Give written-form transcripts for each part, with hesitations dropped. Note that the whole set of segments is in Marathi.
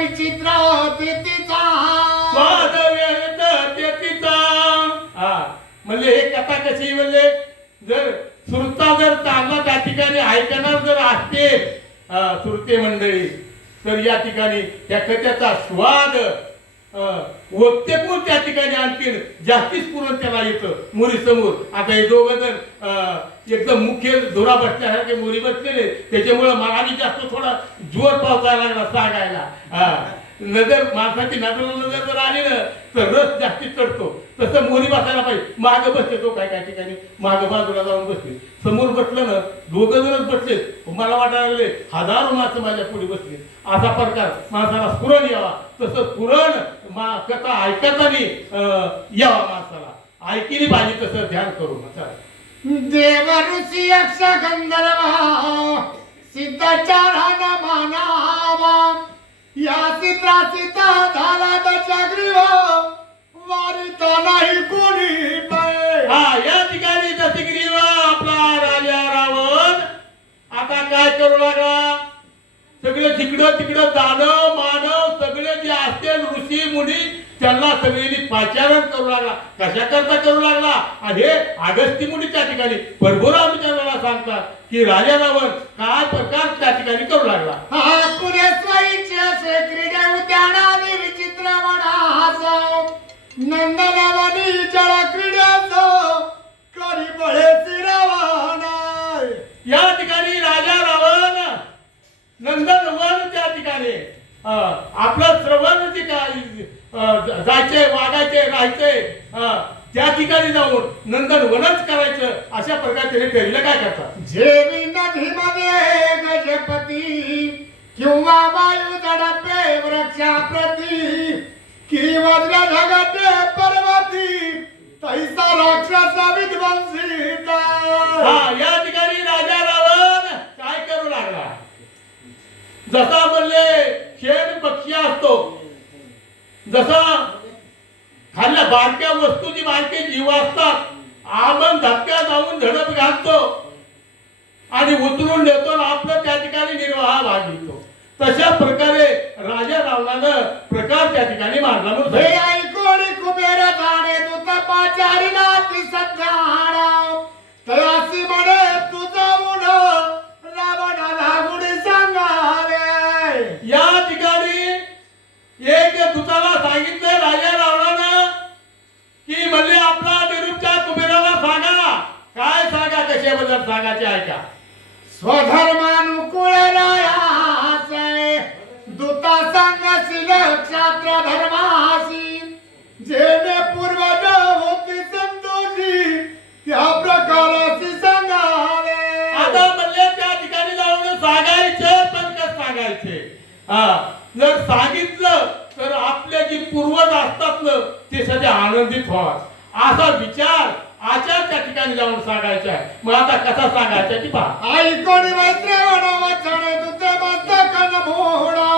विचित्र तिचा स्वाद तिचा. म्हणजे हे कथा कशी म्हणजे जर सुरता जर चांगला त्या ठिकाणी ऐकणार जर असते सुरते मंडळी तर या ठिकाणी त्या कथेचा स्वाद वक्तेपूर त्या ठिकाणी आणखीन जास्तीच पुरण त्याला येतं मुरी समोर. आता हे दोघं जण एकदम मुख्य धोरा बसल्यासारखे मुरी बसलेले त्याच्यामुळे मला जास्त थोडा जोर पावसायला लागला सांगायला. नजर माणसाची नजर जर आली ना तर रस जास्ती चढतो. तसं मोरी बसायला पाहिजे. मागं बसले तो काय काय ठिकाणी मागं बाजूला जाऊन बसले. समोर बसलं ना दोघं जणच बसले. मला वाटायला लागले हजारो माणसं माझ्या पुढे बसले. असा प्रकार माणसाला स्फुरण यावा तसं स्फुरण कथा ऐकताना यावा माणसाला ऐकिली पाहिजे तसं ध्यान करू नका. देव ऋषी यक्ष गंधर्व सिद्धाचार्य मानावा या चित्रासित झाला दशग्रीव वारिता नाही कोणी पाय. या ठिकाणी दशग्रीव आपला राजा रावण आता काय करू लागला. सगळे जिकडं तिकडं दानव मानव सगळे जे असतील ऋषी मुनी त्यांना सगळ्यांनी पाचारण करू लागला. कशा करता करू लागला. आणि हे अगस्ती मुनी त्या ठिकाणी परभुराम त्यांना सांगतात की राजा रावण काय प्रकार त्या ठिकाणी करू लागला. पुणे स्वईचे असे क्रीडा उद्यानाने विचित्र वनासो नंदनवनी जळ क्रीडासो करी बळे सिरवाना. या ठिकाणी राजा रावण नंदनवन त्या ठिकाणी आपलं श्रवण जे काय जायचे वागायचे राहायचे त्या ठिकाणी जाऊन नंदनवनच करायचं अशा प्रकारे त्याने ठरलं. काय करतात जेवी नदीमध्ये गजपती किंवा वायू झडपे वृक्षाप्रती की वज्र झगटे पर्वती तैसा राक्षस विध्वंसिता. या ठिकाणी राजा रावण काय करू लागला. जसा म्हणले शेण पक्षी असतो जसा खाल्ल्या बारक्या वस्तूची बारके जीव असतात आपण धक्का जाऊन झडप घालतो आणि उतरून देतो आपलं त्या ठिकाणी निर्वाह भाग घेतो. तशा प्रकारे राजा रावणानं प्रकार त्या ठिकाणी मारला. म्हणून हे ऐकून कुबेर झाडे दूत पाचारीला ती सज्जाडा तयासी म्हणे तुझा उड रावणाला गुढी सांगावे. या ठिकाणी एक दूताला सांगितलं राजा रावणानं की म्हणजे आपला निरुपच्या कुबेराला सांगा. काय सांगा कशाबद्दल सांगायचे ऐका. स्वधर्मानुकूल रायासे दूता सांगशील क्षात्र धर्मासी जेणे पूर्वज होती संतोषी त्या प्रकाराशी सांगावे. आता म्हणले त्या ठिकाणी जाऊन सांगायचे पण कसं सांगायचे. जर सांगितलं तर आपले जे पूर्वज असतात ना ते सध्या आनंदित व्हावा असा विचार आचार त्या ठिकाणी जाऊन सांगायचा आहे. मग आता कसा सांगायचा ती पहा. ऐकोणी मैत्रेवण वचन तुझे मस्तकन मोहणा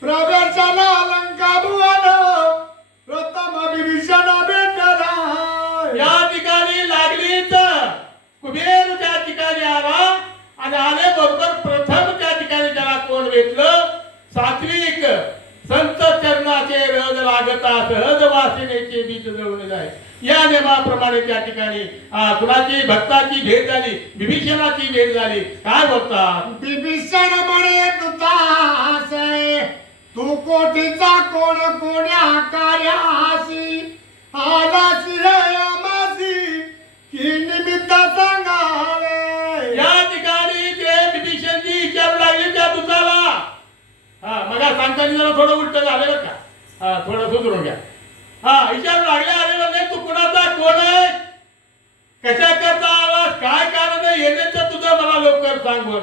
प्रवेशाला लंका भुवन प्रथम विभीषण भेटला. या ठिकाणी लागलीच कुबेर त्या ठिकाणी आला आणि आले बरोबर प्रथम त्या ठिकाणी त्याला कोण भेटलं. सात्विक संत चरणाचे रज लागता सहज वासनेचे बीज जळून जाय. या नियमाप्रमाणे त्या ठिकाणी कुणाची भक्ताची भेट झाली विभीषणाची भेट झाली. काय बोलतात विभीषण म्हणे तुझा तू कोटीचा कोण कोण्या कार्यासी आलासी आमासी की निमित्त सांगावे. या ठिकाणी ते विभीषणजी विचारू लागले त्या दूताला. मग सांगताना जरा थोडं उलट झालं बरं का. थोडं सुधरून घ्या. विचारू लागले अरे म्हणजे तू कुणाचा कोण आहे कशा करता आवाज काय कारण आहे येण्याचं तुझं मला लवकर सांग बर.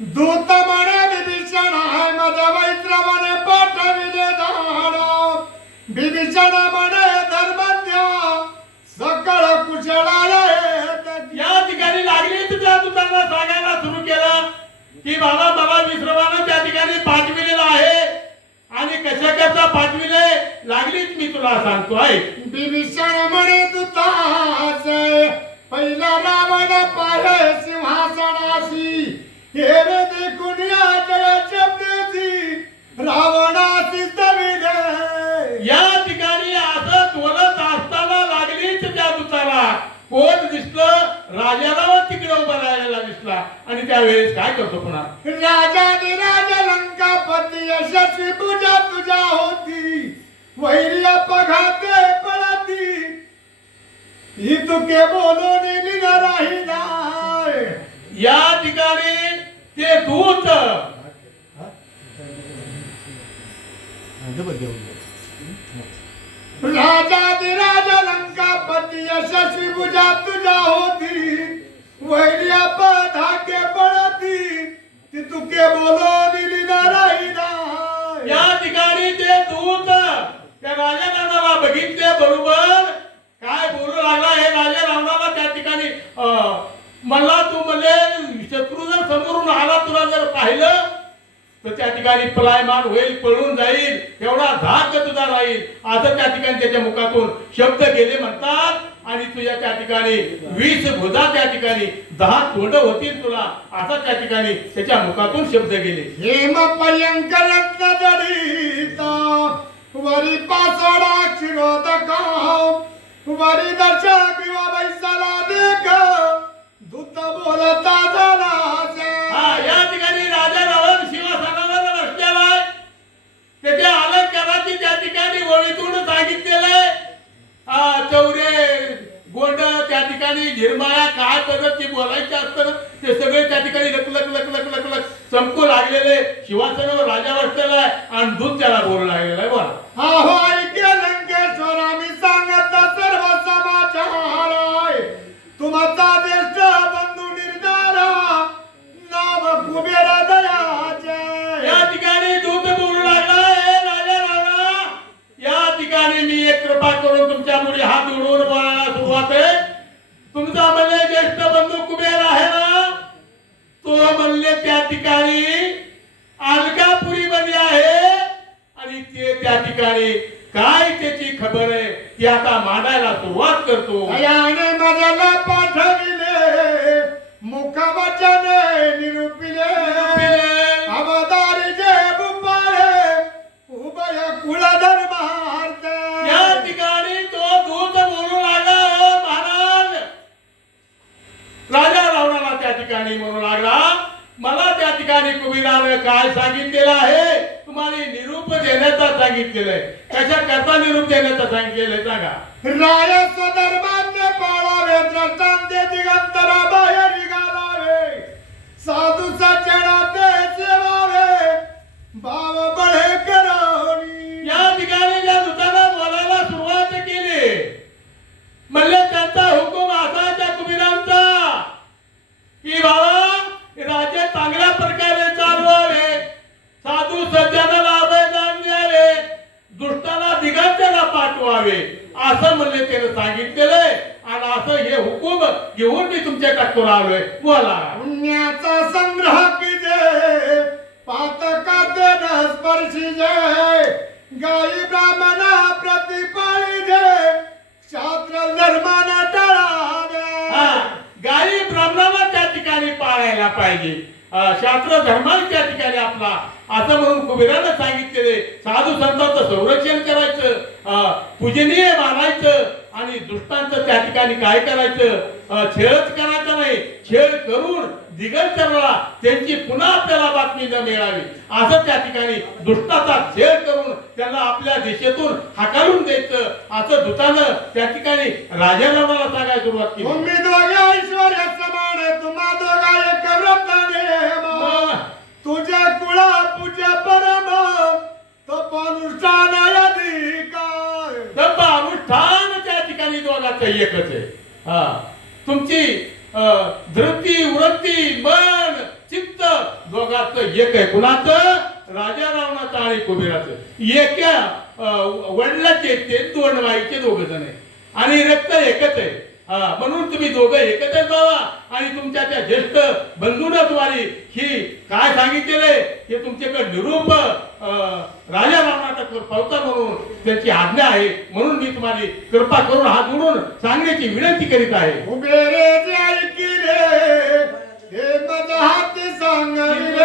दूत म्हणे विभीषण आहे माझ्या वैत्रवाने पाठविले धाडा. विभीषण म्हणे धर्मज्ञ सकळ कुशळाला. या ठिकाणी लागली तुझ्या दूतांना सांगायला सुरू केलं की बाबा मला विश्रवानं त्या ठिकाणी पाठविलेलं आहे आणि कशा करता पाठविले लागलीच मी तुला सांगतो आहे. विभीषण म्हणे तुताच पहिला रावण पाहे सिंहासनाशी हे देखून या जय शब्दाची रावण दिसला आणि त्यावेळेस काय करतो पुन्हा राजाधिराज लंकापती यशस्वी पूजा तुझ्या होती वैरी अपघाते पळती ही तुके बोलून राहिला या ठिकाणी ते दूत राजाधिराज लंकापती यशस्वी पूजा तुझ्या होती वैरी अपघाते पळती ती तुके बोलून राहिला या ठिकाणी ते दूत त्या राजा रावणाला बघितले बरोबर काय बोलू लागला हे राजा रावणाला त्या ठिकाणी मला तू म्हणजे शत्रू जर समोरून आला तुला जर पाहिलं तर त्या ठिकाणी पलायमान होईल पळून जाईल एवढा धाक तुझा राहील असं त्या ठिकाणी त्याच्या मुखातून शब्द गेले म्हणतात आणि तुझ्या त्या ठिकाणी 20 भुजा त्या ठिकाणी 10 तोंड होतील तुला असा त्या ठिकाणी त्याच्या मुखातून शब्द गेले हेम भयंकर रत्न जडिता वरी पासोडा क्षीरोदका वरी दर्शा किंवा बैसाला देख दूत बोलता हा या ठिकाणी राजा रावण सिंहासनावर बसलेला आहे त्याच्या अलंकाराची त्या ठिकाणी ओळीतून सांगितलेलं चौरे गोंड त्या ठिकाणी निर्माया काय पद्धत बोलायचे असतं ते सगळे त्या ठिकाणी लक लक लक लक लक लक चमकू लागलेले शिवासनावर राजा बसलेला आहे आणि दूध त्याला बोलू लागलेला आहे बोला हो ऐके लंकेश्वर आम्ही सांगत सर्व समाचार आहे तुमचा ज्येष्ठ बंधू निर्धारा नाव कुबेरा दयाचे या ठिकाणी दूध बोलू लागला आहे राजा रावणा या ठिकाणी मी एक कृपा करून तुमच्या पुढे हात जोडून बोलायला सुरुवात आहे तुमचा म्हणले ज्येष्ठ बंधू कुबेर आहे ना तो म्हणले त्या ठिकाणी अलकापुरी मध्ये आहे आणि ते त्या ठिकाणी काय त्याची खबर आहे ती आता मांडायला सुरुवात करतो दयाने माझ्याला पाठविले मुखवचन निरूपिले अवतारी जे बुपाळे उभय कुळ धर्मार्थ या ठिकाणी तो दूत बोलू लागला महाराज राजा रावणाला त्या ठिकाणी म्हणू लागला मला त्या ठिकाणी कुबेराने काय सांगितलेलं आहे तुम्हाला निरूप देण्याचा सांगितलेलं आहे कशा करता निरूप देण्याचा सांगितलेलं आहे सांगा राय स्वधर्माचे पाळावे द्रष्टांते दिगंतरा बाहेर निघालावे साधू सज्जनाते सेवावे भाव बळे करोनी या ठिकाणी ज्या दूतानं बोलायला सुरुवात केली म्हणले त्यांचा हुकूम असा त्या कुबेरांचा की बाबा राज्य चांगल्या प्रकारे चालवावे साधू सज्जनाला अभयदान द्यावे दुष्टाला दिगंतराला पाठवावे असं म्हणले त्याने सांगितलेलं आहे आणि असं हे हुकूम घेऊन मी तुमच्या कटकोर आलोय बोला पुण्याचा संग्रह किजे पातकाते न स्पर्शी जय गाई ब्राह्मणा प्रतिपाळी जय क्षात्र धर्माना टळावे गायी ब्राह्मणाला त्या ठिकाणी पाळायला पाहिजे शास्त्र धर्माला त्या ठिकाणी आपला असं म्हणून कुबेरानं सांगितलेले साधू संतांचं संरक्षण करायचं पूजनीय मानायचं आणि दुष्टांचं त्या ठिकाणी काय करायचं छेडच करायचा नाही छेड करून दिगंतराला त्यांची पुन्हा आपल्याला बातमी न मिळावी असं त्या ठिकाणी दुष्टाचा छेड करून त्यांना आपल्या देशातून हाकालून द्यायचं असं दूतानं त्या ठिकाणी राजा रावणाला सांगायला सुरुवात केली तुम्ही दोघे ऐश्वर्य समान तुम्हा दोघा एक व्रताने तुझ्या कुळा पूजा परम तपानुष्ठान अधिकार तप अनुष्ठान त्या ठिकाणी दोघांचं एकच आहे तुमची धृती वृत्ती मन चित्त दोघांचं एक आहे कुणाचं राजा रावणाचं आणि कुबेराचं एका वडिलाचे ते दोन वाईचे दोघ जण आहे आणि रक्त एकच आहे म्हणून तुम्ही दोघं एकत्रच जावा आणि तुमच्या त्या ज्येष्ठ बंधूंना तुम्हाला ही काय सांगितलेलं आहे हे तुमच्याकडे निरूप राजा रावणाचा पावता म्हणून त्यांची आज्ञा आहे म्हणून मी तुम्हाला कृपा करून हात जोडून सांगण्याची विनंती करीत आहे कुबेरे जे ऐकिले हे माझ्या हाती सांगले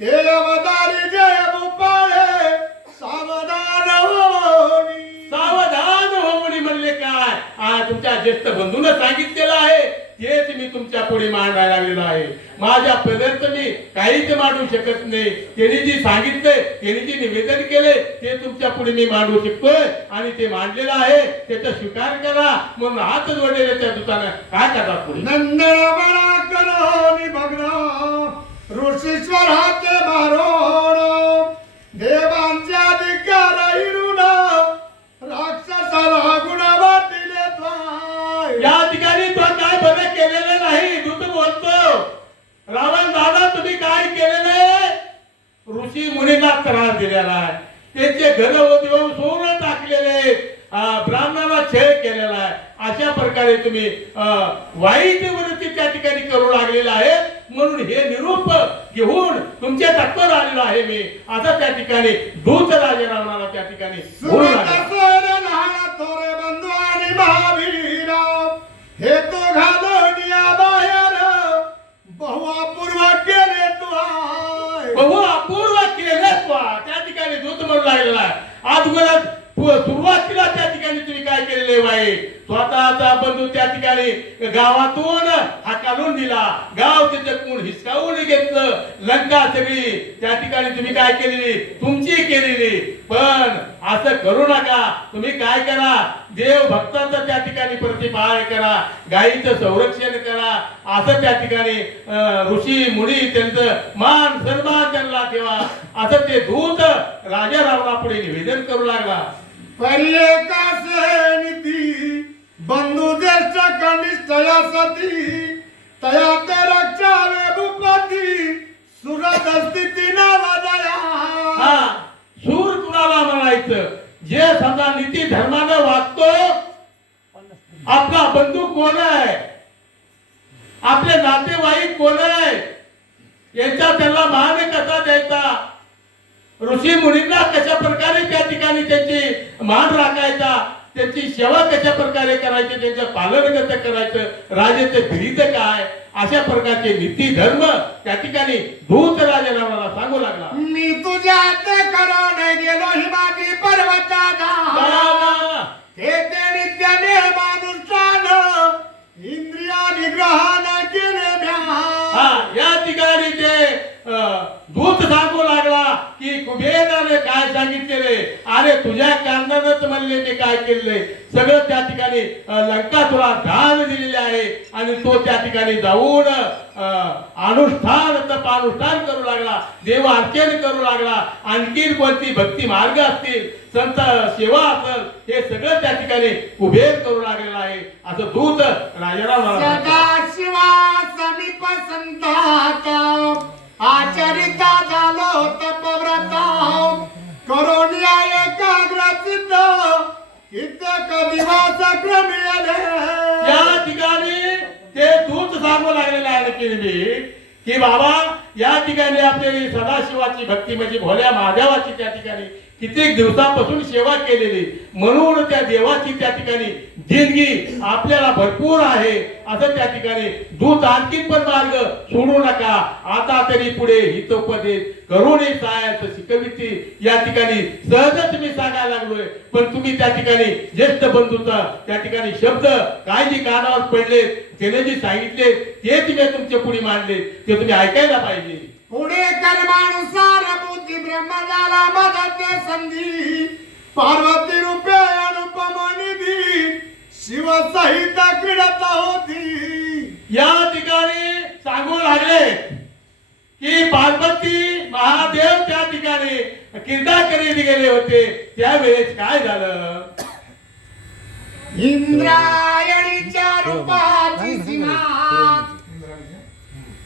हे अवतारी जय भूपाळे सावधान होनी सावधान हो म्हणे म्हणले काय तुमच्या ज्येष्ठ बंधून सांगितलेलं आहे तेच मी तुमच्या पुढे मांडायला लागलेलो आहे. माझ्या पदार्थ मी काहीच मांडू शकत नाही. त्यांनी जी सांगितलंय, त्यांनी जे निवेदन केले ते तुमच्या पुढे मी मांडू शकतोय आणि ते मांडलेलं आहे. त्याचा स्वीकार करा. म्हणून हात जोडलेले त्या दूतानं काय करतात पुढे? नंदवळा करो निमग्न ऋषीश्वर हाते मारोण देवांच्या अधिकार हिरून राक्षसाला गुण वाटिले त्वाय. या ठिकाणी तो काय बरं केलेलं नाही. दूत बोलतो, रावण दादा तुम्ही काय केलेलं आहे? ऋषी मुनीला त्रास दिलेला आहे. त्यांचे घर उद्योग सोडून टाकलेले, ब्राह्मणाला छळ केलेला आहे. अशा प्रकारे तुम्ही वाईट वृत्ती त्या ठिकाणी करू लागलेला आहे. म्हणून हे निरूप घेऊन तुमच्या तत्पर आलेलो आहे मी. आता त्या ठिकाणी दूत राजा रावणाला त्या ठिकाणी बोलू लागला. थोरे बंधू आणि महावीर हे तो घालून या बाहेर बहुअपूर्व केले तुआय. बहु अपूर्व केले त्या ठिकाणी दूत म्हणू लागलेला आहे. आज सुरुवातीला त्या ठिकाणी तुम्ही काय केलेले बाई? स्वतःचा बंधू त्या ठिकाणी गावातून हाकालून दिला. गाव तिथे कोण हिसकावून घेतलं. लंका सगळी त्या ठिकाणी तुम्ही काय केलेली? तुमची केलेली. पण असं करू नका. तुम्ही काय करा? देव भक्तांचा त्या ठिकाणी प्रतिपाळ करा. गायीचं संरक्षण करा. असं त्या ठिकाणी ऋषी मुनी त्यांचं मान सन्मान त्यांना ठेवा. असं ते दूत राजा रावणापुढे निवेदन करू लागला. पर्येकासे नीती बंधू ज्येष्ठ कनिष्ठ या सती तया ते रक्षावे भूपती सुरत स्थिती नावादया. हा, सूर कुणाला म्हणायचं? जे समजा नीती धर्मानं वागतो. आपला बंधू कोण आहे? आपले नातेवाईक कोण आहे? याचा त्याला मान कसा द्यायचा? ऋषी मुनींना कशा प्रकारे त्या ठिकाणी त्यांची मान राखायचा, त्यांची सेवा कशा प्रकारे करायची, त्यांचं पालन कसं करायचं, राजाचं बिरीद काय, अशा प्रकारचे नीती धर्म त्या ठिकाणी दूत राजा रावणाला सांगू लागला. मी तुझ्या ते कराने गेलो हिमाती पर्वताला ते नित्याने मानुष्ठान इंद्रिया निग्रहाने केले म्या. या ठिकाणी ते दूत सांगू लागला की कुबेराने काय सांगितलेले, अरे तुझ्या कारणानच म्हणले ते काय केले सगळं त्या ठिकाणी लंका तुला दान दिलेले आहे. आणि तो त्या ठिकाणी जाऊन अनुष्ठान तपानुष्ठान करू लागला, देव अर्चन करू लागला. आणखी कोणती भक्ती मार्ग असतील, संत सेवा असेल, हे सगळं त्या ठिकाणी कुबेर करू लागलेला आहे. असं दूत राजाराम सदाशिवा समीप संताचा आचरिता झालो तपव्रता करोनिया एकाग्र सिद्ध कित्येक दिवस क्रमी आले. या ठिकाणी ते दूत सांगू लागलेले आहे की बाबा या ठिकाणी आपली सदाशिवाची भक्ती म्हणजे भोल्या महादेवाची त्या ठिकाणी कित्येक दिवसापासून सेवा केलेली, म्हणून त्या देवाची त्या ठिकाणी देणगी आपल्याला भरपूर आहे. असं त्या ठिकाणी दूत आणखी पण मार्ग सोडू नका. आता तरी पुढे हितोपदेश करून जायचं शिकविती या ठिकाणी सहजच मी सांगायला लागलोय. पण तुम्ही त्या ठिकाणी ज्येष्ठ बंधूचा त्या ठिकाणी शब्द काय जे कानावर पडले, त्याने जे सांगितले ते तुम्ही तुमच्या पुढे मांडले, ते तुम्ही ऐकायला पाहिजे. पुढे कर्मानुसार बुद्धी ब्रह्मजाला मदते संधी पार्वती रूपे अनुपम निधी शिव सहित क्रीडत होती. या ठिकाणी सांगू लागले की पार्वती महादेव त्या ठिकाणी क्रीडा करीत गेले होते. त्यावेळेस काय झालं? इंद्रायणीच्या रूपाची सीमा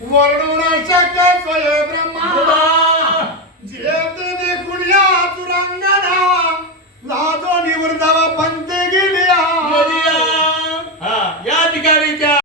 वर्णून शक्य स्वयं